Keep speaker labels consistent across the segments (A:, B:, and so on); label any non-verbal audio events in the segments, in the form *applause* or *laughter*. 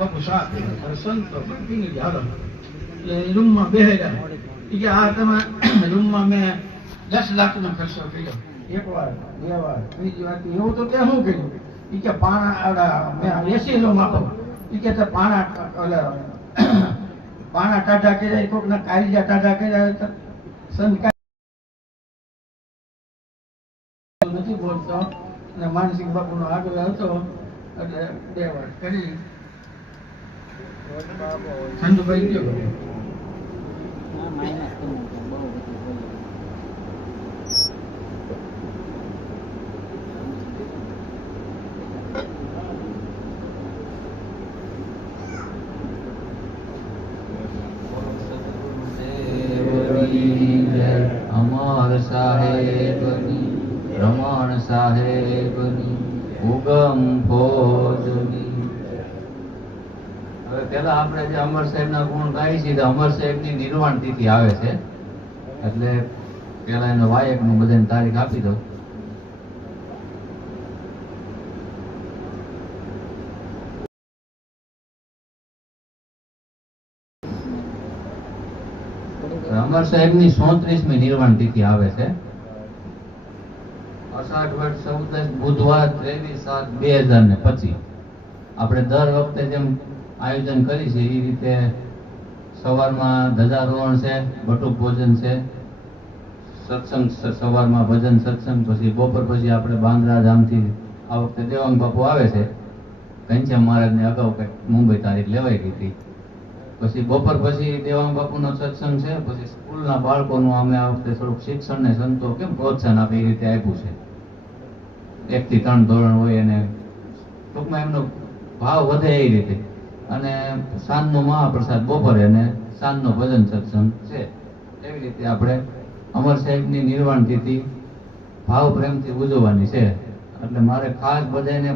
A: બાપુ સાથ સંતો પત્ની હાલો એટલે એ રૂમમાં બેહેલા એ કે આ તમે રૂમમાં મેં દસ લાખનો ખર્ચો કર્યો એક વાર બે વાર ત્રીજી વાર એવું તો તે શું કર્યું એ કે પાણા ઓલા મેં એસી નો માપો એ કે તે પાણા ઓલા પાણા ટાઢા કર્યા કોકના કાળીજા ટાઢા કર્યા તો સંત નથી બોલતો અને માનસિક બાપુનો આગળ હતો એટલે બે વર્ષ કરી ઠંડુભાઈ ગયો.
B: અમર સાહેબની રમણ સાહેબની ઉગમ હવે પેલા આપણે જે અમર સાહેબ ના ગુણ ગાઈ છીએ અમર સાહેબની નિર્વાણ તિથિ આવે છે. એટલે પેલા એનો વાયકનું બધાને તારીખ આપી દો અમર સાહેબની સોત્રીસમી નિર્વાણ તિથિ આવે છે. અષાઢ વર્ષ ચૌદસ બુધવાર ત્રેવીસ સાત બે હજાર ને પચીસ. આપણે દર વખતે જેમ આયોજન કરી છે એ રીતે સવારમાં ધજારોહણ છે, બટુક ભોજન છે. સત્સંગ સવારમાં ભજન સત્સંગ, પછી બપોર પછી આપણે બાંદ્રા ધામથી આ વખતે દેવાંગ બાપુ આવે છે. ઘનશ્યામ મહારાજને અગાઉ કંઈક મુંબઈ તારીખ લેવાઈ ગઈ હતી. પછી બપોર પછી દેવાંગ બાપુનો સત્સંગ છે, પછી સ્કૂલના બાળકોનું અમે આ વખતે થોડુંક શિક્ષણ ને સંતો કેમ પ્રોત્સાહન આપે એ રીતે આપ્યું છે. એકથી ત્રણ ધોરણ હોય અને ટૂંકમાં એમનો ભાવ વધે એ રીતે. અને સાંજનો મહાપ્રસાદ બપોરે અને સાંજનો ભજન સત્સંગ છે. એવી રીતે આપણે અમર સાહેબની નિર્વાણ તિથિ ભાવ પ્રેમથી ઉજવવાની છે. એટલે મારે ખાસ બધાને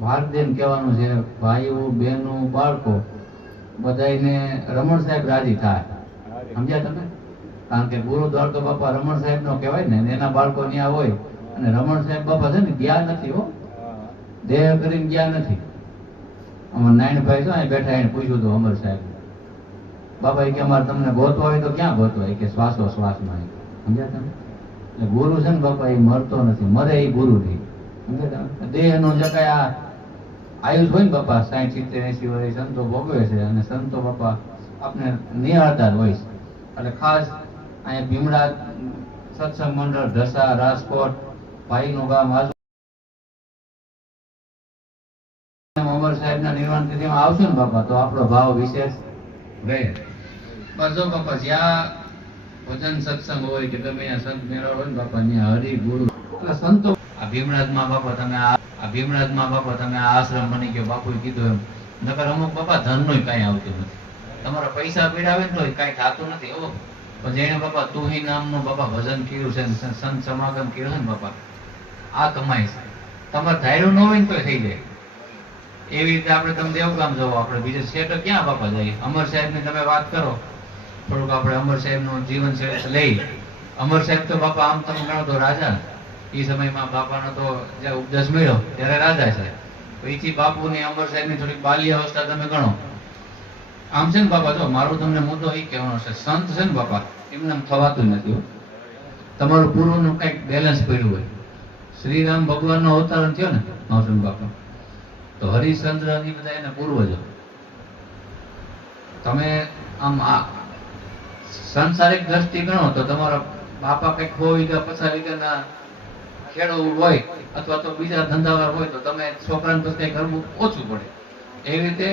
B: ભાર દેન કહેવાનું છે ભાઈઓ બહેનો બાળકો બધાયને રમણ સાહેબ રાજી થાય. સમજ્યા તમે? કારણ કે ગુરુ દ્વારકા બાપા રમણ સાહેબ નો કહેવાય ને એના બાળકો ત્યાં હોય અને રમણ સાહેબ બાપા છે ને ગયા નથી હો. દેહ કરીને ગયા નથી. અમાર નાયણભાઈ છે અહીં બેઠા એને પૂછ્યું હતું અમર સાહેબ. એ કે અમારે તમને ગોતવા હોય તો ક્યાં ગોતવા? હોય કે શ્વાસો શ્વાસમાં. સમજ્યા તમે? એટલે ગુરુ છે ને બાપા, એ મરતો નથી. મરે એ ગુરુ થી સમજ્યા તમે? દેહનો જે કઈ આ આયુષ હોય ને બાપા સાઠ સિત્તેર, એસી વર્ષ સંતો ભોગવે છે અને સંતો બાપા આપણે નિહાળતા જ હોય છે. એટલે ખાસ અહીંયા ભીમડા સત્સંગ મંડળ ઢસા રાજકોટ, ભાઈનું ગામ સાહેબના નિર્વાણ તિથિમાં આવશે ને બાપા તો આપણો ભાવ વિશેષ રહે બસ જો બાપા જ્યાં ભજન સત્સંગ હોય કે ગમે ત્યાં સંત મેળો હોય ને બાપા ત્યાં હરિ ગુરુ સંતો આ ભીમરાજમાં બાપા તમે આ ભીમરાજ ભીમરાજમાં બાપા તમે આ આશ્રમ બની ગયો બાપુએ કીધું એમ. નકર અમુક બાપા ધનનું કઈ આવતું નથી. તમારા પૈસા પીડાવે ને તો કઈ થતું નથી એવો પણ જેને બાપા તુહી નામનું બાપા ભજન કર્યું છે સંત સમાગમ કર્યું છે ને બાપા આ કમાય છે. તમારે ધાર્યું ન હોય ને તોય થઈ જાય. એવી રીતે આપણે તમે દેવગામ જવો આપણે બીજે શેઠ ક્યાં બાપા જઈએ? અમર સાહેબ ને તમે વાત કરો. થોડુંક આપણે અમર સાહેબનું જીવન ચરિત્ર લઈ. અમર સાહેબ તો બાપા આમ તમે ગણો તો રાજા. એ સમયમાં બાપાનો તો જે ઉપદેશ મળ્યો, ત્યારે રાજા છે. એથી બાપુની અમર સાહેબની થોડીક બાલ્ય અવસ્થા તમે ગણો. આમ છે ને બાપા, જો મારો તમને મુદ્દો એ કહેવાનો છે, સંત છે ને બાપા, એમને થવાતું નથી તમારું પૂર્વનું કંઈક બેલેન્સ પડ્યું હોય. શ્રીરામ ભગવાનનો અવતારણ થયો ને મહાસન બાપા. તો હરિશ્ચંદ્રની બધા એના પૂર્વજો. તમે આમ આ સંસારિક દ્રષ્ટિ ગણો તો તમારા બાપા કંઈક સો વીઘા પચાસ વીઘાના ખેડો હોય અથવા તો બીજા ધંધાવાર હોય તો તમે છોકરાને પછી કઈ કરવું ઓછું પડે. એવી રીતે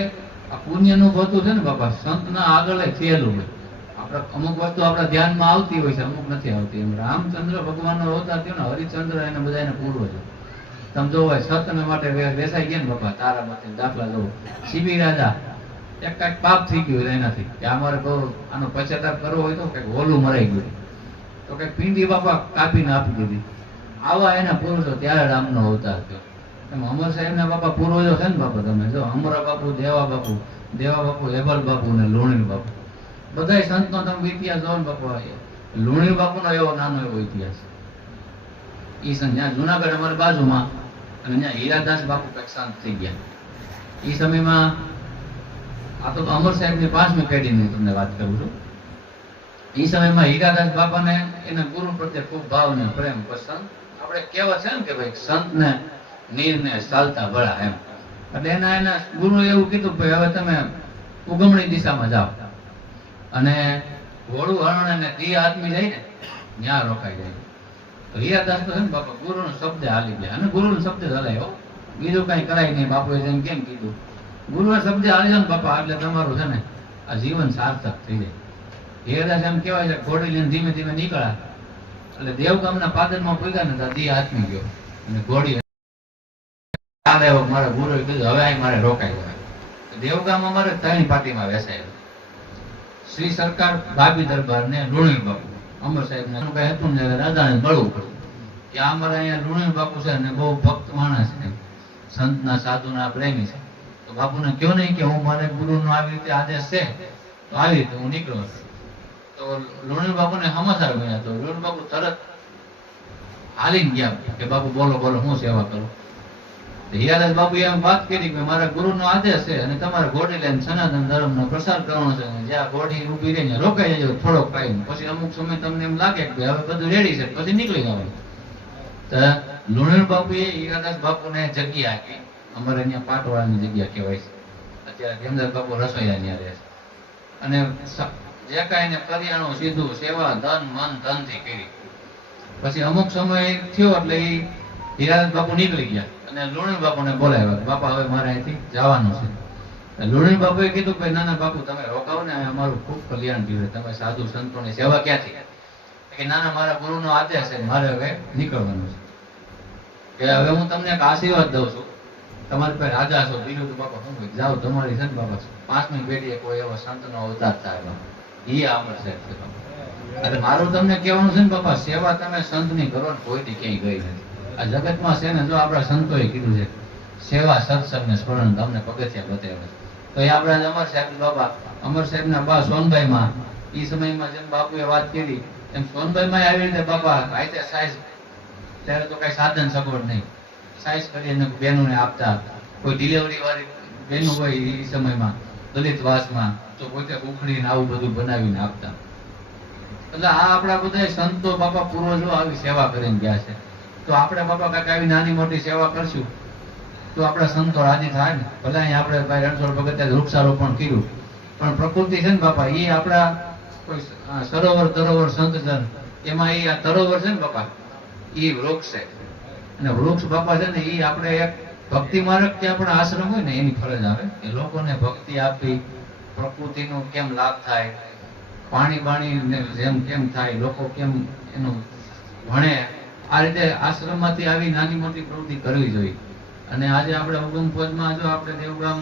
B: આ પુણ્યનું બધું છે ને બાપા, સંતના આગળ થયેલું હોય. આપણે અમુક વસ્તુ આપણા ધ્યાનમાં આવતી હોય છે, અમુક નથી આવતી. એમ રામચંદ્ર ભગવાનનો અવતાર થયો ને હરિચંદ્ર એને બધા એને પૂર્વજો. તમે જોવો હોય સતને માટે બેસાઈ ગયા ને બાપા, તારા માટે દાખલા જોવો. શિબી રાજા, એક કાંઈક પાપ થઈ ગયું એનાથી, કે અમારે બહુ આનો પશ્ચાતાપ કરવો હોય તો કંઈક હોલું મરાઈ ગયું તો કંઈક પિંડી બાપા કાપીને આપી દીધી. આવા એના પુરુષો ત્યારે રામનો અવતાર થયો. એમ અમર સાહેબના બાપા પૂર્વજો છે ને બાપા તમે, જો અમરા બાપુ, દેવા બાપુ દેવા બાપુ હેબલ બાપુ ને લુણીર બાપુ. બધાય સંતનો તમે ઇતિહાસ જોવો ને બાપા લુણીર બાપુનો એવો નાનો એવો ઇતિહાસ. ઈ સંત જુનાગઢ અમારી બાજુમાં અને હીરાદાસ બાપુ શાંત થઈ ગયા. એ સમયમાં આ તો અમર સાહેબની પાંચમી પેઢીની તમને વાત કરું છું. એ સમયમાં હીરાદાસ બાપાને એના ગુરુ પ્રત્યે ખૂબ ભાવ ને પ્રેમ પસંદ આપણે કહેવા છે ને કે ભાઈ, સંતને નીરને ચાલતા ભળા એમ. એટલે એના એના ગુરુએ એવું કીધું ભાઈ, હવે તમે ઉગમણી દિશામાં જાઓ. અને ઘોડું હરણ અને દી આદમી જઈને ત્યાં રોકાઈ જાય. હીરાદાસ તો છે ને, બાપા, ગુરુનો શબ્દ હાલી જાય. અને ગુરુનો શબ્દ જ હલાયો બીજું કઈ કરાય નહીં. બાપુએ જેમ કેમ કીધું. ગુરુનો શબ્દ હાલી જાય ને, બાપા, એટલે તમારું છે ને, આ જીવન સાર્થક થઈ જાય. રિયાદાસ એમ કહેવાય છે, ઘોડી લઈને ધીમે ધીમે નીકળ્યા. એટલે દેવગામના પાદરમાં પૂગ્યા ને ત્યાં દી આત્મી ગયો. અને ઘોડી મારા ગુરુ કીધું, હવે અહીં મારે રોકાઈ જવાય દેવગામ અમારે ત્રણ પાટીમાં વેસાયેલું. શ્રી સરકાર બાબી દરબાર ને લુણી બાપુ. અમર સાહેબ ને કઈ હતું ને રાજાને મળવું પડ્યું કે આ અમારે અહીંયા લુણી બાપુ છે ને બહુ ભક્ત માણસ છે. સંતના સાધુના પ્રેમી છે. તો બાપુને કયો નહીં કે હું મારે ગુરુનો આવી રીતે આદેશ છે? તો આવી રીતે હું નીકળું તો લુણી બાપુને સમાચાર મળ્યા તો લુણી બાપુ તરત હાલીને ગયા કે બાપુ બોલો બોલો, હું સેવા કરું? તો બાપુ એમ વાત કરી કે મારા ગુરુનો આદેશ છે અને તમારે ઘોડી લઈને સનાતન ધર્મનો પ્રસાર કરવાનો છે. જ્યાં ઘોડી ઊભી રહીને રોકાઈ જજો થોડોક ટાઈમ. પછી અમુક સમય તમને એમ લાગે કે હવે બધું રેડી છે, પછી નીકળી જવાનું. તો લુણેર બાપુએ બાપુ બાપુને જગ્યા આપી. અમારે અહીંયા પાટવાળાની જગ્યા કહેવાય છે. અત્યારે ધીમદાસ બાપુ રસોઈયા ત્યાં રહે છે. અને જે કાંઈ એને કરિયાણું, સીધું સેવા, ધન, મન, ધનથી કરી. પછી અમુક સમય થયો એટલે એ હીરાદાસ બાપુ નીકળી ગયા. અને લુણી બાપુને બોલાવ્યા બાપા, હવે મારે અહીંથી જવાનું છે. લુણી બાપુએ કીધું કે ના ના બાપુ, તમે રોકાવો ને અમારું ખૂબ કલ્યાણ થયું તમે સાધુ સંતોની સેવા ક્યાંથી? કે, નાના, મારા ગુરુનો આદેશ છે. મારે હવે નીકળવાનું છે. કે, હવે હું તમને એક આશીર્વાદ દઉં છું. તમારી પાસે રાજા છો. બીજું તો બાપા હોય? જાઓ, તમારી છે ને બાપા પાંચમી પેઢીએ કોઈ એવો સંતનો અવતાર થાય એ અમર સાહેબ છે. એટલે મારું તમને કહેવાનું છે ને બાપા, સેવા તમે સંતની કરો ને, કોઈથી ક્યાંય ગઈ નથી. આ જગતમાં છે ને જો આપણા સંતોએ કીધું છે, સેવા, સત્સંગ સ્મરણ તમને પગથિયા બતાવે. તો એ આપણા અમર સાહેબ બાબા. અમર સાહેબના બા સોનભાઈમાં. એ સમયમાં જેમ બાપુએ વાત કરી, એમ સોનભાઈમાં આવી રીતે બાપા આયતે સાઈઝ ત્યારે તો કઈ સાધન સગવડ નહીં. સાઈઝ કરીને બહેનોને આપતા. કોઈ ડિલિવરી વાળી બહેનો હોય એ સમયમાં, દલિત વાસમાં, તો પોતે ઉખડીને આવું બધું બનાવીને આપતા. એટલે આ આપણા બધા સંતો બાપા પૂર્વજો આવી સેવા કરીને ગયા છે. તો આપણે બાપા કાંઈક આવી નાની મોટી સેવા કરશું. તો આપણા સંતો રાજી થાય ને. ભલે અહીં આપણે ભાઈ રણછોડ ભગતે વૃક્ષારોપણ કર્યું. પણ પ્રકૃતિ છે ને બાપા એ આપણા કોઈ સરોવર તરોવર સંતજન એમાં એ આ તરોવર છે ને બાપા એ વૃક્ષ છે. અને વૃક્ષ બાપા છે ને એ આપણે એક ભક્તિ માર્ગ કે આપણા આશ્રમ હોય ને, એની ફરજ આવે. એ લોકોને ભક્તિ આપી, પ્રકૃતિનો કેમ લાભ થાય પાણી બાણી જેમ કેમ થાય, લોકો કેમ એનું ભણે આ રીતે આશ્રમમાંથી આવી નાની મોટી પ્રવૃત્તિ કરવી જોઈએ. અને આજે આપણે ઉગમ ફોજમાં જો આપણે દેવગામ,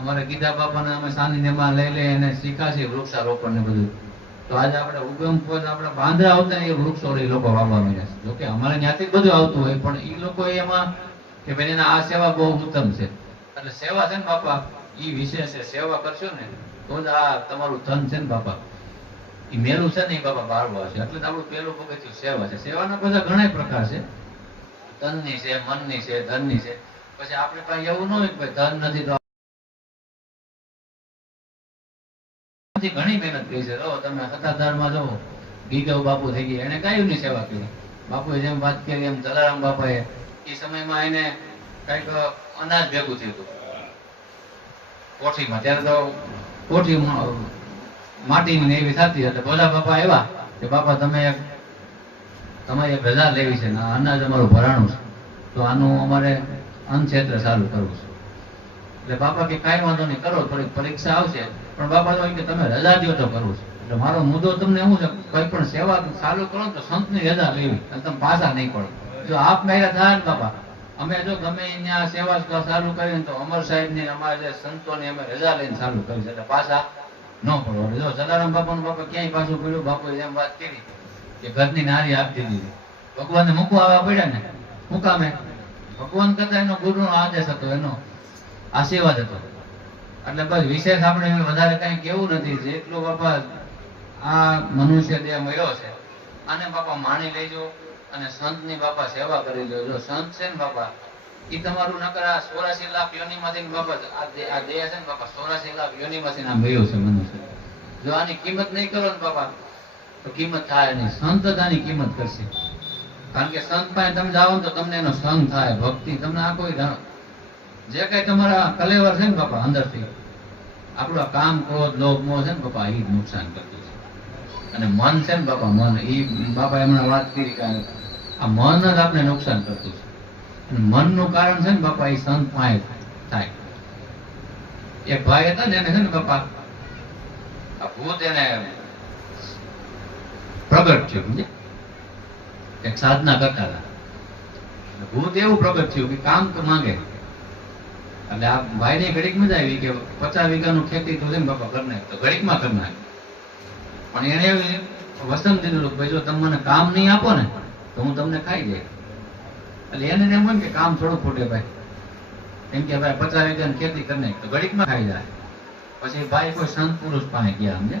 B: અમારે ગીતા બાપાને અમે સાનિધ્યમાં લઈ લઈ અને શીખાશે વૃક્ષારોપણ ને બધું. તો આજે આપણે ઉગમ ફોજ આપણે બાંદ્રા આવતા એ વૃક્ષો એ લોકો વાવવા મળ્યા છે. જોકે અમારે ત્યાંથી બધું આવતું હોય, પણ એ લોકો એમાં કે ભાઈ એના આ સેવા બહુ ઉત્તમ છે. એટલે સેવા છે ને બાપા? એ વિશેષ છે. સેવા કરશો ને, તો જ આ તમારું ધન છે ને બાપા. એ મેલું છે ને એ બાપા બાળવા છે. એટલે આપણું પેલું પગથિયું સેવા છે. સેવાના બધા ઘણા પ્રકાર છે. તનની છે, મનની છે, ધનની છે. પછી આપણે પાસે એવું ન હોય કે ધન નથી તો ઘણી મહેનત કરી છે. જો તમે સત્તાધારમાં જો ગીગવ બાપુ થઈ ગયા, એને ગાયોની સેવા કરી. બાપુએ જેમ વાત કરી એમ જલારામ બાપાએ, એ સમયમાં એને કંઈક અનાજ ભેગું થયું હતું. કોઠીમાં. ત્યારે તો કોઠી માટીની ને એવી થતી એટલે બોલા બાપા આવ્યા કે બાપા તમે તમારે એક લેવી છે અનાજ અમારું ભરાણું છે. તો આનું અમારે અન્ન ક્ષેત્ર ચાલુ કરવું છે. એટલે બાપા કે કાંઈ વાંધો નહીં, કરો, થોડીક પરીક્ષા આવશે. પણ બાપા તો કે તમે રજા દો તો કરવું છે. એટલે મારો મુદ્દો તમને શું છે? કોઈ પણ સેવા ચાલુ કરો તો તો સંતની રજા લેવી. તમે પાછા નહીં પડો. જો આપ મેરા થાય ને બાપા, અમે જો ગમે ત્યાં સેવા ચાલુ કરીને તો અમર સાહેબ ને અમારે જે સંતોની અમે રજા લઈને ચાલુ કરી છે. એટલે પાછા ન પડો. એટલે જો સદારામ બાપાનું બાપા ક્યાંય પાછું પડ્યું? બાપુ એમ વાત કરી કે ઘરની નારી આપતી દીધી. ભગવાનને મૂકવા આવવા પડ્યા ને? મુકામે. ભગવાન કરતા એનો ગુરુનો આદેશ હતો, એનો આશીર્વાદ હતો. એટલે બસ વિશેષ આપણે વધારે કઈ કેવું નથી જેટલું બાપા આ મનુષ્ય દેહ મળ્યો છે. આને બાપા માણી લેજો અને સંતની બાપા સેવા કરી લેજો. સંત છે ને બાપા એ તમારું નકર આ સોળાસી લાખ યોનીમાંથી બાબત આ આ દેહ છે ને બાપા સોળાસી લાખ યોનીમાંથી નામ ગયું છે મનુષ્ય જો આની કિંમત નહીં કરો ને બાપા, તો કિંમત થાય નહીં. સંત આની કિંમત કરશે. કારણ કે સંત પાસે તમે જાઓ તો તમને એનો સંગ થાય, ભક્તિ. તમને આ કોઈ જે કઈ તમારા કલેવર છે ને બાપા અંદરથી, આપણું કામ ક્રોધ, લોભ, મોહ છે ને બાપા એ નુકસાન કરતું છે. અને મન છે ને બાપા, મન. એ બાપા એમણે વાત કરી કે આ મન જ આપણે નુકસાન કરતું છે. મનનું કારણ છે ને બાપા, એ સંત ભાઈ થાય. એ ભાઈ હતા ને એને છે ને બાપા, આ ભૂત એને પ્રગટ થયું સમજે એક સાધના કરતા હતા. ભૂત એવું પ્રગટ થયું કે કામ તો માંગે. એટલે આ ભાઈને ઘડીક મજા આવી કે પચાસ વીઘાનું ખેતી તો છે ને બાપા કરી નાખ તો ઘડીકમાં કરી નાખે. પણ એને વસન દીધું ભાઈ, જો તમે મને કામ નહીં આપો ને, તો હું તમને ખાઈ જાય એટલે એને એમ હોય કે કામ થોડું ખૂટે ભાઈ. એમ કે ભાઈ પચાસ વીઘાની ખેતી કરી નાખી તો ઘડીકમાં ખાઈ જાય. પછી ભાઈ કોઈ સંત પુરુષ પાસે ગયા અમને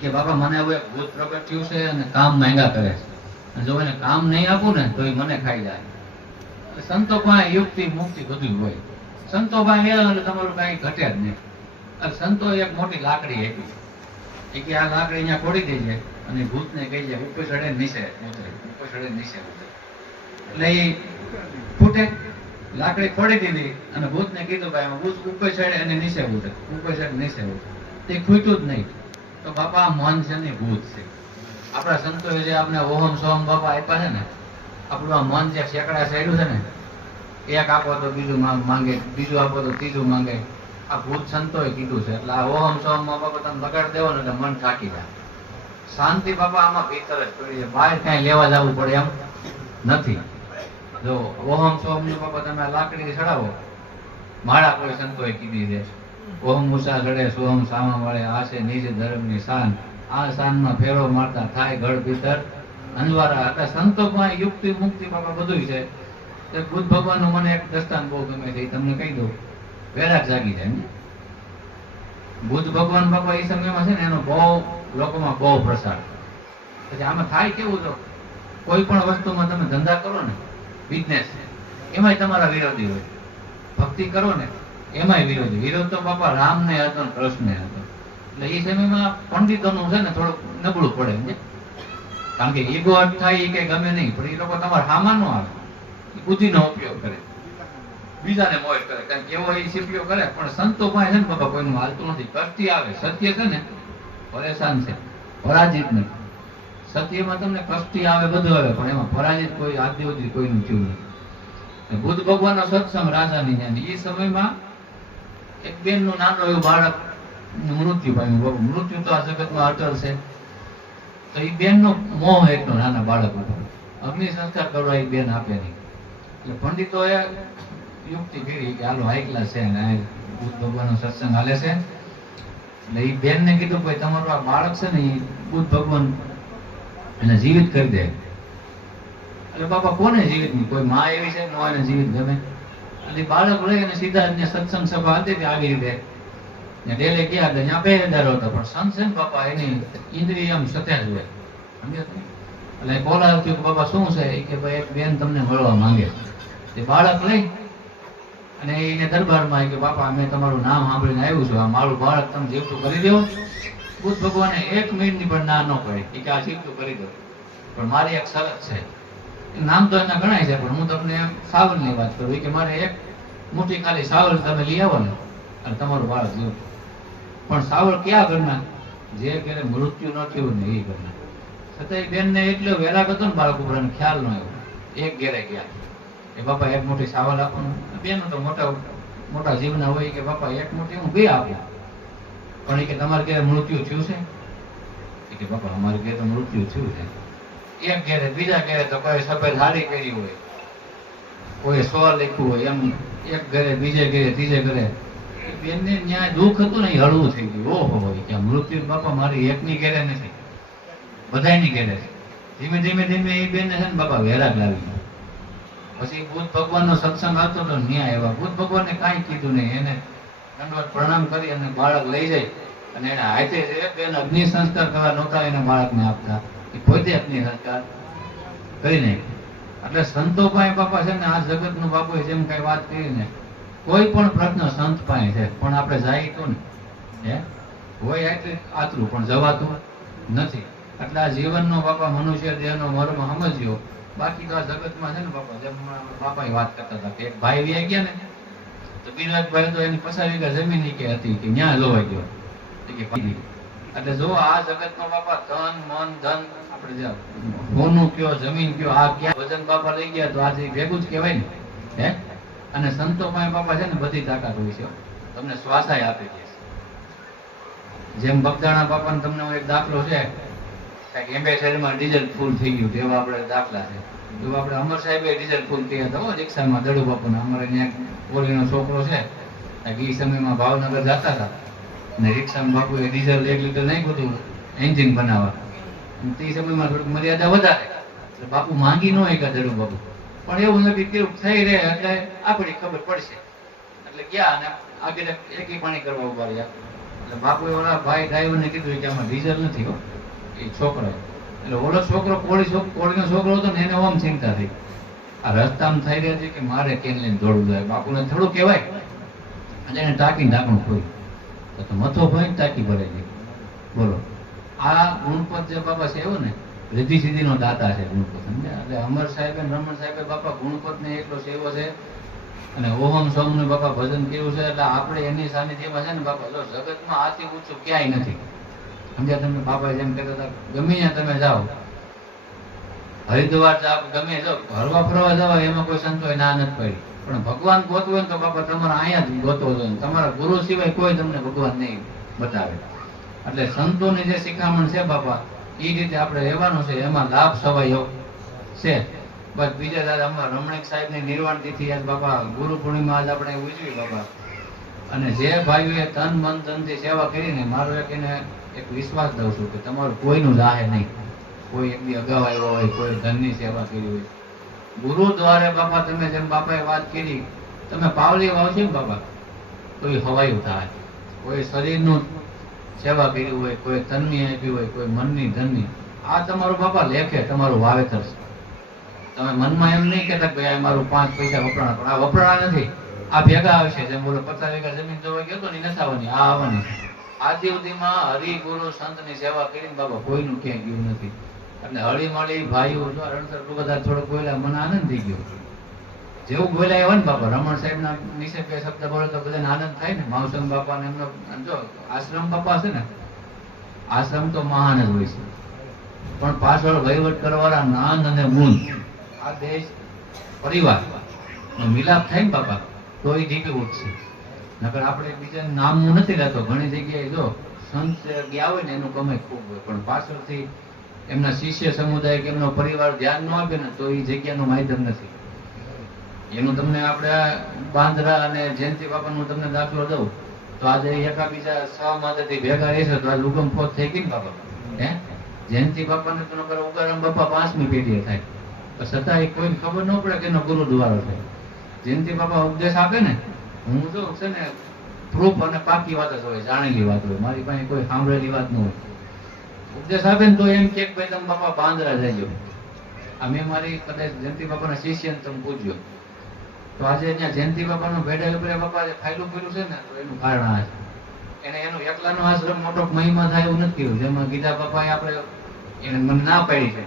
B: કે બાપા, મને હવે ભૂત પ્રગટ થયું છે અને કામ માંગા કરે છે. અને જો એને કામ નહીં આપું ને, તો એ મને ખાઈ જાય. સંતો પાસે યુક્તિ, મુક્તિ બધું હોય. સંતો એ એટલે તમારું કાંઈ ઘટે જ નહીં. સંતો એક મોટી લાકડી આપી. કે આ લાકડી અહીંયા ખોડી દેજે. અને ભૂતને કહી જાય ઉપર ચડે નીચે, ઉતરે. ઉપર ચડે નીચે, ઉતરે. એટલે એ ફૂટે, લાકડી ખોડી દીધી અને ભૂતને કીધું ભાઈ ભૂત ઉપર ચડે અને નીચે ઉઠે ઉપર ચડે, નીચે ઉઠે તે ખૂટ્યું જ નહીં. તો બાપા મન છે ને ભૂત છે. આપણા સંતોએ જે આપણે ઓહમ સોહમ બાપા આપ્યા છે ને, આપણું આ મન જે શેકડા ચડ્યું છે ને, એક આપો તો બીજું માંગે બીજું આપો તો ત્રીજું માંગે. આ ભૂત સંતોએ કીધું છે. એટલે આ ઓહમ સોહમમાં બાપા તમે લગાડ દેવો ને એટલે મન થાકી જાય. શાંતિ બાપા આમાં ભીતર જ પડી છે. બહાર કાંઈ લેવા જવું પડે એમ નથી. જો ઓહમ સોહમનું બાપા તમે લાકડી ચડાવો. માળા કોઈ સંતોએ કીધી છે. ઓહમ મૂસા ચડે સોહમ સામા વાળે આશે નિજ ધર્મની શાન. આ શાનમાં ફેરો મારતા થાય ગળ ભીતર અનવારા હતા. સંતો માં યુક્તિ મુક્તિ બાપા બધું છે. તે બુદ્ધ ભગવાનનું મને એક દસ્તાન બહુ ગમે છે તમને કહી દઉં. વૈરાગ જાગી જાય બુદ્ધ ભગવાન બાપા એ સમયમાં છે ને, એનો બહુ, લોકોમાં બહુ પ્રસાર. પછી આમાં થાય કેવું તો? કોઈ પણ વસ્તુમાં તમે ધંધા કરો ને બિઝનેસ એમાંય તમારા વિરોધી હોય. ભક્તિ કરો ને, એમાંય વિરોધી. વિરોધ તો બાપા રામને હતો ને હતો. એટલે એ સમયમાં પંડિતોનું છે ને થોડુંક નબળું પડે ને. કારણ કે ઈગો અર્થ થાય એ કઈ ગમે નહીં, પણ એ લોકો તમારા હામાં નો આવે. બુદ્ધિનો ઉપયોગ કરે. બીજાને મોહ કરે. કારણ કે એવો એ સીપીઓ કરે, પણ સંતો પાસે છે ને બાપા, કોઈનું હાલતું નથી. કરતી આવે, સત્ય છે ને, પરેશાન છે. પરાજિત નહીં સત્યમાં તમને કષ્ટી આવે બધું આવે, પણ એમાં પરાજિત કોઈ આદિ સુધી કોઈનું થયું નહીં બુદ્ધ ભગવાનનો સત્સંગ રાજાની જ્ઞાન એ સમયમાં એક બેનનું નાનું એવું બાળક મૃત્યુ પામ્યું. મૃત્યુ તો આ જગતમાં અટલ છે. તો એ બેનનો મોહ એકનો નાના બાળક ઉપર અગ્નિ સંસ્કાર કરવા એ બેન આપે નહીં. એટલે પંડિતોએ યુક્તિ કરી કે હાલો હાઈ છે ને બુદ્ધ ભગવાનનો સત્સંગ હાલે છે. એટલે એ બેનને કીધું ભાઈ, તમારું આ બાળક છે ને એ બુદ્ધ ભગવાન એને જીવિત કરી દે. એટલે બાપા, કોને જીવિત? કોઈ માં એવી છે? નો એને જીવિત ગમે? એટલે બાળક લઈ અને સીધા જ સત્સંગ સભા હતી ત્યાં આવી રીતે ને ડેલે ગયા એટલે ત્યાં હજાર હતો, પણ સંત છે બાપા, એની ઇન્દ્રિય આમ જ હોય. સમજ્યા એટલે બોલાવ થયું કે બાપા, શું છે? કે ભાઈ, એક બેન તમને મળવા માંગે. તે બાળક લઈ અને એને દરબારમાં કે, બાપા, મેં તમારું નામ સાંભળીને આવ્યું છું. આ મારું બાળક તમે જેવું કરી દેવો બુદ્ધ ભગવાને એક મિનિટની પણ ના ન કરી. એ કે આ જીવતું કરી દો પણ મારી એક શરત છે. નામ તો એના ગણાય છે, પણ હું તમને સાવલની વાત કરું. કે મારે એક મોટી ખાલી સાવલ તમે લઈ આવો ને, અને તમારું બાળક જીવ. પણ સાવળ ક્યાં ઘરના? જે ઘરે મૃત્યુ ન થયું ને એ ઘરના. છતાં એ બેનને એટલો વેરાગ હતો ને બાળક ઉપર ખ્યાલ ન આવ્યો. એક ઘેરે ગયા. કે બાપા, એક મોટી સાવલ આપો બેનો તો મોટા મોટા જીવના હોય. કે બાપા, એક મોટી હું બે આપું. પણ એ કે તમારે ઘરે મૃત્યુ થયું છે? એ કે બાપા, અમારે ઘરે તો મૃત્યુ થયું છે. એક ઘેરે બીજા ઘેરે તો કોઈ સફેદ હાડી કરી હોય, કોઈ સો લખ્યું હોય, એમ એક ઘરે, બીજે ઘરે, ત્રીજે ઘરે. બેનને ન્યાય દુઃખ હતું ને હળવું થઈ ગયું. ઓહો હોય કે મૃત્યુ બાપા મારી એકની ઘેરે નથી, બધાયની ઘેરે છે. ધીમે ધીમે ધીમે એ બેનને છે ને બાપા વેરાગ લાવી. પછી બુદ્ધ ભગવાનનો સત્સંગ હતો તો ન્યાય એવા. બુદ્ધ ભગવાનને કાંઈ કીધું નહીં, એને દંડવત પ્રણામ કરી અને બાળક લઈ જાય. અને એને હાથે એને અગ્નિ સંસ્કાર કરવા નહોતા એને બાળકને આપતા. એ પોતે અગ્નિ સંસ્કાર કરી નાખ્યો. એટલે સંતો પાસે બાપા છે ને આ જગતનું છે જેમ કઈ વાત કરી ને, કોઈ પણ પ્રશ્ન સંત પાસે છે, પણ આપણે જાય તો ને. હોય એટલે આતરું, પણ જવાતું નથી. એટલે આ જીવનનો બાપા મનુષ્ય, દેહનો મર્મ સમજ્યો. બાકી તો આ જગતમાં છે ને બાપા, જેમ બાપા વાત કરતા હતા કે એક ભાઈ વ્યા ગયા ને તો બિરાજભાઈ તો એની પચાસ વીઘા જમીન કે હતી કે ન્યા જોવાઈ ગયો. એટલે જો આ જગતમાં બાપા ધન, મન, ધન, આપણે જે સોનું કયો, જમીન કયો, આ ક્યાં વજન બાપા લઈ ગયા, તો આજે ભેગું જ કહેવાય ને, હે? અને સંતો પાસે બાપા છે ને બધી તાકાત હોય છે. તમને શ્વાસાય આપી દે જેમ બગદાણા બાપાને તમને એક દાખલો છે એમ્બેસેડરમાં ડીઝલ ફૂલ થઈ ગયું એવા આપણે દાખલા છે. એવું આપણે અમર સાહેબે ડીઝલ ફૂલ થયા હતા રિક્ષામાં દડો બાપુને. અમારે ત્યાં ઓલીનો છોકરો છે એ સમયમાં ભાવનગર જતા હતા. અને રિક્ષામાં બાપુએ ડીઝલ એક લીટર નાખ્યું હતું એન્જિન બનાવવા. તે સમયમાં થોડીક મર્યાદા વધારે. એટલે બાપુ માંગી ન હોય દડો બાપુ. પણ એવું નથી કે થઈ રહે, એટલે આપણી ખબર પડશે. એટલે ગયા અને આગળ એકી પાણી કરવા ઊભા રહ્યા. એટલે બાપુએ ઓલા ભાઈ ડ્રાઈવરને કીધું કે આમાં ડીઝલ નથી, હો. એ છોકરો. એટલે ઓલો છોકરો કોળી કોળીનો છોકરો હતો ને એને ઓમ ચિંતા થઈ. આ રસ્તામાં થઈ રહ્યા છે કે મારે કેન લઈને દોડવું જાય બાપુને થોડું કહેવાય. એટલે એને ટાંકી ઢાંકણું ખોઈ તો મથો ને ટાંકી ભરે છે બોલો, આ ગુણપત જે બાપા છે, એવો ને? રિદ્ધિ સિદ્ધિનો દાતા છે ગુણપત સમજ્યા? એટલે અમર સાહેબ અને રમણ સાહેબે બાપા ગુણપત ને એટલો સેવો છે. અને ઓહમ સોમનું બાપા ભજન કર્યું છે. એટલે આપણે એની સાનિધ્યમાં છે ને બાપા, જો જગતમાં આથી ઊંચું ક્યાંય નથી. સમજ્યા તમે બાપા જેમ કહેતા હતા, ગમે ત્યાં તમે જાઓ. હરિદ્વાર જાઓ ગમે જાઓ હરવા ફરવા જાઓ એમાં કોઈ સંતો ના નથી પડી. પણ ભગવાન ગોતવું ને તો બાપા તમારે અહીંયા જ ગોતવો જોઈએ તમારા ગુરુ સિવાય કોઈ તમને ભગવાન નહીં બતાવે. એટલે સંતોની જે શિખામણ છે બાપા એ રીતે આપણે રહેવાનું છે. એમાં લાભ સવાયો છે. બસ બીજા દાદા અમારા રમણીક સાહેબની નિર્વાણ તિથિ આજ બાપા, ગુરુ પૂર્ણિમા આજ આપણે ઉજવી બાપા. અને જે ભાઈઓએ તન મન, ધનથી સેવા કરીને મારો એક એને એક વિશ્વાસ દઉં છું કે તમારું કોઈનું રાહે નહીં. કોઈ એક દી અગાઉ આવ્યો હોય, કોઈ ધનની સેવા કરી હોય. ગુરુ દ્વારા, બાપા, તમે જેમ બાપાએ વાત કરી, તમે પાવલી વાવશો ને બાપા? તો એ હવાયું થાય. કોઈ શરીરનું સેવા કરી હોય, કોઈ તનની આપી હોય, કોઈ મનની ધનની. આ તમારું બાપા લેખે, તમારું વાવેતર છે. તમે મનમાં એમ નહીં કહેતા કે મારું પાંચ પૈસા વપરાણા, પણ આ વપરાણા નથી. આ ભેગા આવશે. જેમ બોલો પચાસ વીઘા જમીન જોવા ગયો તો ને નથી આવવાની આ આવવાની. આદિ સુધીમાં હરિ ગુરુ સંતની સેવા કરીને બાબા કોઈનું ક્યાંય ગયું નથી. એટલે હળી મળી ભાઈઓ રણસર બધા થોડો બોલ્યા, મને આનંદ થઈ ગયો. જેવું બોલ્યા એવા ને બાપા, રમણ સાહેબ ના નીચે બે શબ્દ બોલે તો બધાને આનંદ થાય ને. માવસમ બાપા ને એમનો જો, આશ્રમ બાપા છે ને? આશ્રમ તો મહાન જ હોય છે. પણ પાછળ વહીવટ કરવાના નાન અને મૂન, આ દેશ, પરિવાર મિલાપ થાય ને બાપા, તો એ ઢીકી ઉઠશે નકર આપણે બીજા નામનું નથી લેતો ઘણી જગ્યાએ જો સંત ગયા હોય ને એનું કમાઈ ખૂબ હોય. પણ પાછળથી એમના શિષ્ય સમુદાય કે એમનો પરિવાર ધ્યાન ન આપે ને તો એ જગ્યાનું માધ્યમ નથી. એનું તમને આપણે બાંદ્રા અને જયંતિ બાપાનું તમને દાખલો દઉં. તો આજે એકાબીજા સહમાતાથી ભેગા રહેશે તો આજે ઉગમ ફોજ થઈ ગઈ ને બાપા. હે? જયંતિ બાપાને તો નકર ઉગારામ બાપા પાંચમી પેઢીએ થાય. તો છતાં એ કોઈને ખબર ન પડે કે એનો ગુરુ દ્વારો છે જયંતિ બાપા ઉપદેશ આપે ને હું જો છે ને પ્રૂફ અને પાકી વાત જ હોય, જાણેલી વાત હોય. મારી પાસે કોઈ સાંભળેલી વાત ન હોય. ઉપદેશ આપે ને તો એમ કે ભાઈ, તમે બાપા બાંદરા જજો આ મેં મારી કદાચ જયંતિ બાપાના શિષ્યને તમે પૂછ્યો. તો આજે ત્યાં જયંતિ બાપાનો ભેડા ઉપર બાપા જે ફાયલું કર્યું છે ને, તો એનું કારણ આ છે. એને એનો એકલાનો આશ્રમ મોટો મહિમા થાય એવું નથી કર્યું જેમાં ગીતા બાપાએ આપણે એને મને ના પાડી છે.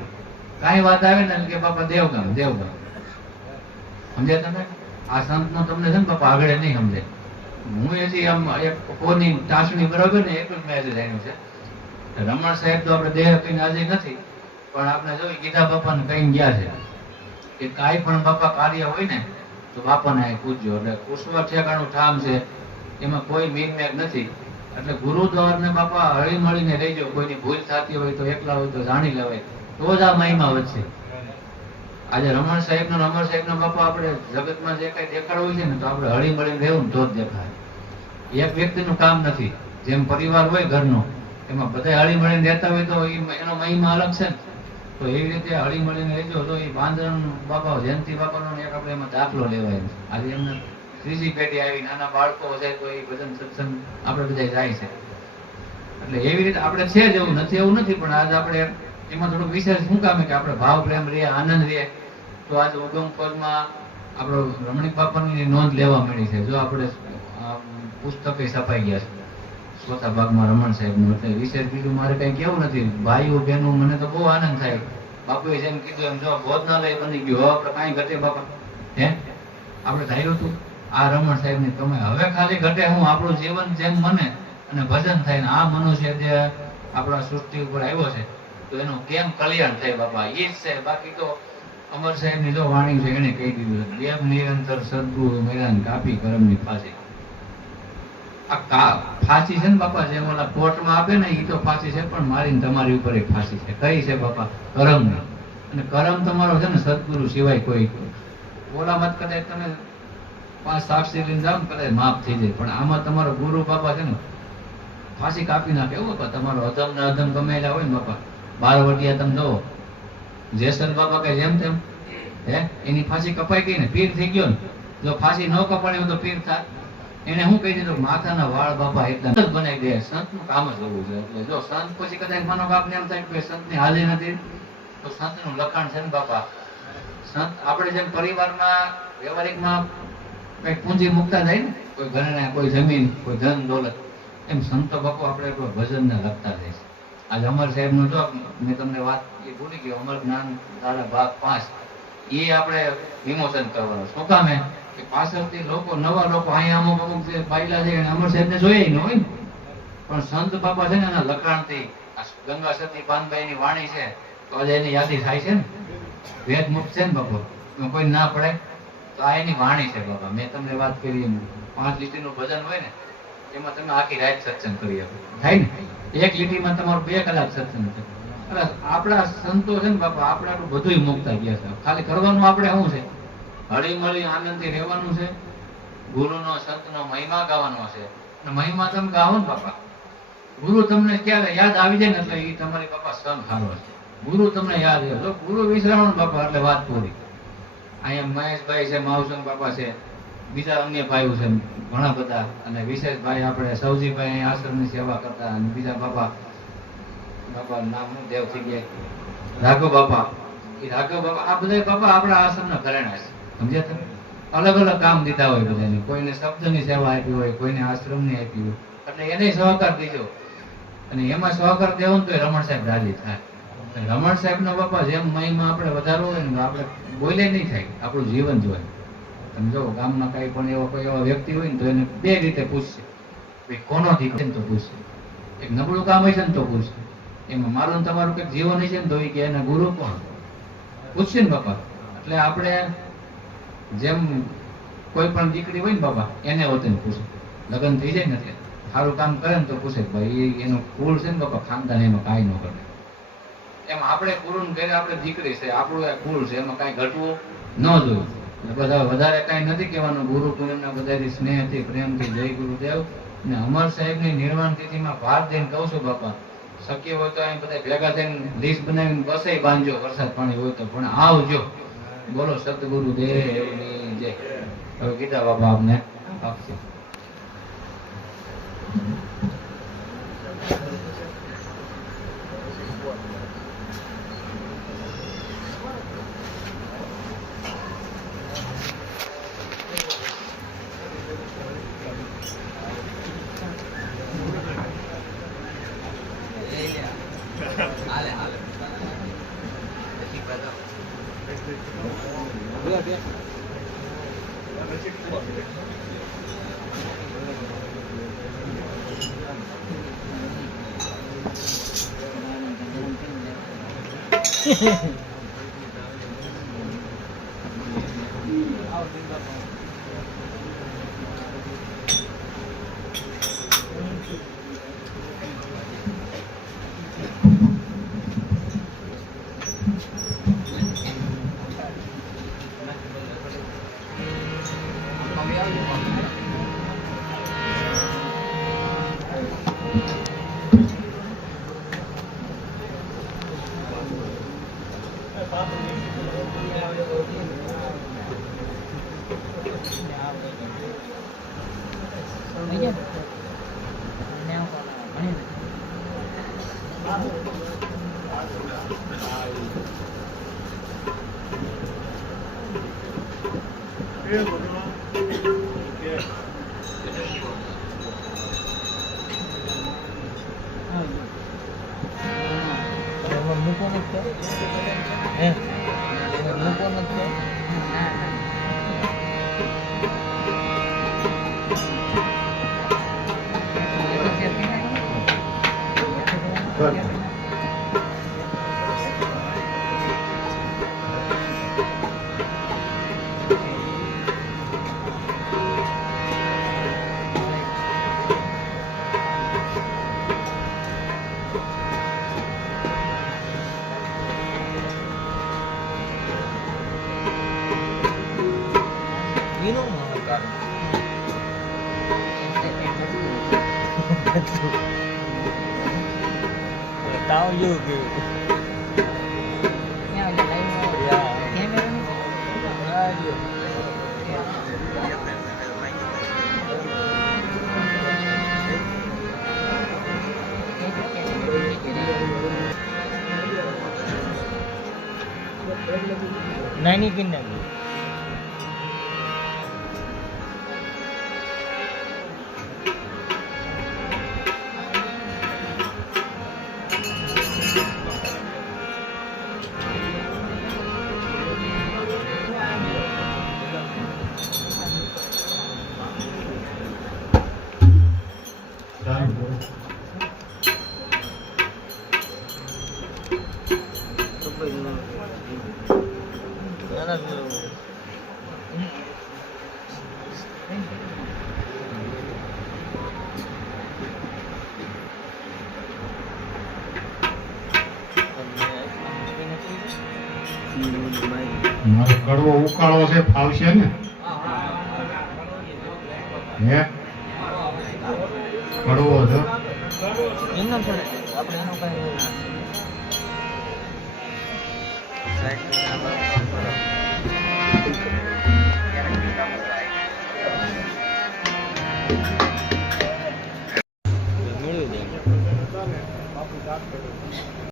B: કાંઈ વાત આવે ને કે, બાપા, દેવગામ દેવગામ. સમજ્યા તમે? આ સંતનો તમને છે ને બાપા આગળ નહીં સમજે. હું હજી આમ એક કોની ટાંચણી બરાબર ને એક જ આવ્યું છે. રમણ સાહેબ તો આપણે દેહ કઈ આજે નથી, પણ આપણે જોઈ ગીતા બાપાને કઈ ગયા છે કે કાંઈ પણ બાપા કાર્ય હોય ને, તો બાપાને અહીં પૂછજો. એટલે પુષ્પ ઠેકાણું ઠામ છે, એમાં કોઈ મેઘ નથી. એટલે ગુરુદ્વારને બાપા હળી મળીને રહેજો. કોઈની ભૂલ થતી હોય તો એકલા હોય તો જાણી લેવાય. તો જ આ મહિમા વધશે. આજે રમણ સાહેબ નો રમણ સાહેબ નો બાપા આપણે જગતમાં જે કઈ દેખાડવું છે ને તો આપણે હળી મળીને રહેવું તો જ દેખાય. એક વ્યક્તિનું કામ નથી. જેમ પરિવાર હોય ઘરનો, એમાં બધા હળી મળીને રહેતા હોય તો એનો મહિમા અલગ છે તો એવી રીતે હળી મળીને રહેજો તો એ બાંધણ બાપા જયંતિ બાપાનો એક આપણે એમાં દાખલો લેવાય. આજે એમને ત્રીજી પેઢી આવી, નાના બાળકો છે તો એ ભજન સત્સંગ આપણે બધા જાય છે. એટલે એવી રીતે આપણે છે જ એવું નથી એવું નથી, પણ આજ આપણે એમાં થોડુંક વિશેષ શું કામ કે આપણે ભાવ પ્રેમ રહે આનંદ રહે તો આજે પદમાં આપણો રમણીક બાપાની નોંધ લેવા મળી છે. જો આપણે પુસ્તકે છપાઈ ગયા છે. ચોથા ભાગમાં રમણ સાહેબનું એટલે વિશેષ બીજું મારે કઈ કેવું નથી. ભાઈઓ, બહેનો, મને તો બહુ આનંદ થાય. બાપુએ જેમ કીધું એમ, જો ભોજનાલય બની ગયો, હવે કાંઈ ઘટે બાપા? હે? આપણે ધાર્યું હતું, આ રમણ સાહેબની તમે હવે ખાલી ઘટે, હું આપણું જીવન જેમ મને અને ભજન થાય ને આ મનુષ્ય જે આપણા સૃષ્ટિ ઉપર આવ્યો છે, તો એનું કેમ કલ્યાણ થાય બાપા? એ જ છે. બાકી તો અમર સાહેબની જો વાણી છે એને કહી દીધું છે. નિરંતર સદગુરુ મેદાન કાપી કરમની પાસે આ કા- ફાંસી છે ને બાપા, જે ઓલા કોર્ટમાં આપે ને એ તો ફાંસી છે, પણ મારીને તમારી ઉપર એક ફાંસી છે. કઈ છે બાપા? કરમની. અને કરમ તમારો છે ને સદગુરુ સિવાય કોઈ. ઓલા મત કદાચ તમે પાંચ સાક્ષી લઈને જાઓ ને, કદાચ માફ થઈ જાય. પણ આમાં તમારો ગુરુ બાપા છે ને, ફાંસી કાપી નાખે. એવું બાપા, તમારો અધમ ને અધમ ગમેલા હોય ને બાપા. બાર વટિયા તમે જોવો. જેસન બાપા કે જેમ તેમ? હે? એની ફાંસી કપાઈ ગઈ ને, પીર થઈ ગયો ને? જો ફાંસી ન કપાણી હોય તો પીર થાય એને હું કહી દીધું? માથાના વાળ બાપા એકદમ બનાવી દે સંતનું કામ જ હોવું છે એટલે જો સંત પછી કદાચ માનો બાપ ને એમ થાય કે સંતની હાલી નથી, તો સંતનું લખાણ છે ને બાપા, સંત આપણે જેમ પરિવારમાં, વ્યવહારિકમાં કઈ પૂંજી મૂકતા જાય ને, કોઈ ઘરેણા, કોઈ જમીન, કોઈ ધન, દોલત, એમ સંતો બાપુ આપણે કોઈ ભજનને લખતા જાય છે. આજે અમર સાહેબનું તો મેં તમને વાત એ ભૂલી ગયો, અમર જ્ઞાન તારા ભાગ પાંચ. એ આપણે વિમોચન કરવાનું. શું કામે કે પાછળથી લોકો, નવા લોકો અહીંયા અમુક અમુક જે પાયલા છે, એને અમર સાહેબને જોઈએ ન હોય પણ સંત બાપા છે ને, એના લખાણથી ગંગા સતી પાનભાઈની વાણી છે, તો આજે એની યાદી થાય છે ને. વેદ મુક્ત છે ને બાપુ? કોઈ ના પડે? તો આ એની વાણી છે બાપા. મેં તમને વાત કરી પાંચ લીટીનું ભજન હોય ને એમાં તમે આખી રાત સત્સંગ કરી આપો થાય ને? એક લીટીમાં તમારું બે કલાક સત્સંગ છે. આપણા સંતો છે ને બાપા આપણે બધું મુકતા ગયા છે. ખાલી કરવાનું આપણે શું છે? હળી મળી આનંદથી રહેવાનું છે. ગુરુનો સંતનો મહિમા ગાવાનો છે. અને મહિમા તમે ગાવો ને બાપા. ગુરુ તમને ક્યારે યાદ આવી જાય ને એટલે એ તમારી બાપા સંત સારો છે. ગુરુ તમને યાદ તો ગુરુ વિસરાણો બાપા, એટલે વાત પૂરી. અહીંયા મહેશભાઈ છે માવસંગ બાપા છે. બીજા અન્ય ભાઈઓ છે ઘણા બધા. અને વિશેષ ભાઈ આપણે સૌજીભાઈ આશ્રમની સેવા કરતા અને બીજા બાપા બાપા નામ દેવ થઈ ગયા રાઘવ બાપા એ રાઘવ બાપા આ બધા બાપા આપણા આશ્રમના ઘરેણા છે. સમજ્યા તમે? અલગ અલગ કામ દીધા હોય બધાને. કોઈને શબ્દની સેવા આપી હોય, કોઈને આશ્રમની આપી હોય. એટલે એને સહકાર દીધો. અને એમાં સહકાર દેવો ને તો રમણ સાહેબ રાજી થાય. રમણ સાહેબ બાપા જેમ મહિમા આપણે વધારવો હોય ને આપણે બોલે નહીં થાય. આપણું જીવન જોવાય. તમે જો ગામમાં કઈ પણ એવો કોઈ એવા વ્યક્તિ હોય ને તો એને બે રીતે પૂછશે. ભાઈ કોનો દીકરો તો પૂછશે? એક નબળું કામ હશે ને તો પૂછશે. એમાં મારું તમારું કંઈક જીવન હશે ને તો એ કે એને ગુરુ કોણ પૂછશે ને બાપા? એટલે આપણે જેમ કોઈ પણ દીકરી હોય ને બાપા, એને વતન પૂછે. લગ્ન થઈ જાય ને એટલે સારું કામ કરે ને તો પૂછે ભાઈ એનું કુળ છે ને બાપા, ખાનદાન એમાં કાંઈ ન કરે. એમ આપણે કુળનું ઘરે આપણે દીકરી છે, આપણું એ કુળ છે, એમાં કાંઈ ઘટવું ન જોયું બધા વધારે કાંઈ નથી કહેવાનું. ગુરુ પૂનમના બધાથી સ્નેહથી, પ્રેમથી જય ગુરુદેવ. ને અમર સાહેબની નિર્વાણ તિથિમાં ભાર દઈને કહું છું, બાપા, શક્ય હોય તો અહીં બધા ભેગા થઈને લિસ્ટ બનાવીને બસે બાંધજો, વરસાદ પાણી હોય તો. પણ આવજો. બોલો સદગુરુ દેવની જય. હવે કીધા બાપા આપને. આપશે.
C: 돼. 음. *laughs* Thank you. You know, mga *laughs* ka. Tao yogurt.
D: મારો કડવો ઉકાળો છે ફાવશે ને? હે
C: એનો થોડે આપણે એનો કઈ